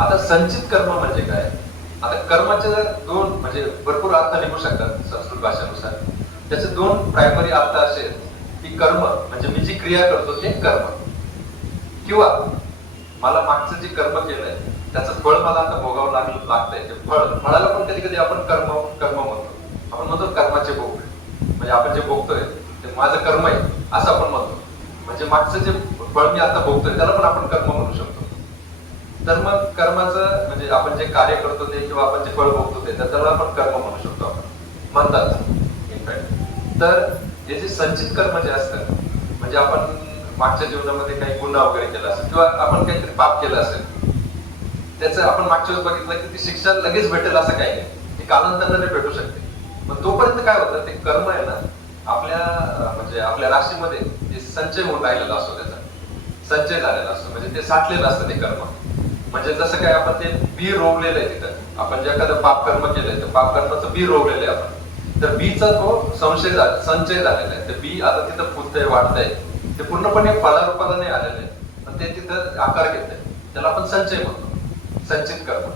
आता संचित कर्म म्हणजे काय? आता कर्माचे दोन म्हणजे भरपूर अर्थ निघू शकतात संस्कृत भाषेनुसार. त्याचे दोन प्रायमरी अर्थ असे आहेत की कर्म म्हणजे मी जी क्रिया करतो ते कर्म, किंवा मला मागचं जे कर्म केलंय त्याचं फळ मला आता भोगावं लागतंय. ते फळाला पण कधी कधी आपण कर्म कर्म म्हणतो. आपण म्हणतो कर्माचे भोग, म्हणजे आपण जे भोगतोय ते माझं कर्म आहे असं आपण म्हणतो. म्हणजे मागचं जे फळ मी आता भोगतोय त्याला पण आपण कर्म म्हणू शकतो. तर मग कर्माचं म्हणजे आपण जे कार्य करतो ते किंवा आपण जे फळ भोगतो ते त्याला आपण कर्म म्हणू शकतो आपण म्हणतात इनफॅक्ट. तर हे जे संचित कर्म जे असतात म्हणजे आपण मागच्या जीवनामध्ये काही गुन्हा वगैरे केला असेल किंवा आपण काहीतरी पाप केलं असेल, त्याचं आपण मागच्या वेळेस बघितलं की ती शिक्षा लगेच भेटेल असं काही नाही, ती कालांतराने भेटू शकते. पण तोपर्यंत काय होतं, ते कर्म आहे ना आपल्या म्हणजे आपल्या राशीमध्ये ते संचय होऊन राहिलेला असतो, त्याचा संचय झालेला असतो, म्हणजे ते साठलेलं असतं ते कर्म. म्हणजे जसं काय आपण ते बी रोवलेलं आहे तिथं, आपण जे एखादं पाप कर्म केलंय तर पाप कर्माचं बी रोवलेलं आहे आपण, तर बीचा तो संचय झालेला आहे. ते बी आता तिथं फुलतंय वाढतंय, ते पूर्णपणे फळारूपाला नाही आलेलं आहे पण ते तिथं आकार घेतंय, त्याला आपण संचय म्हणतो, संचित कर्म.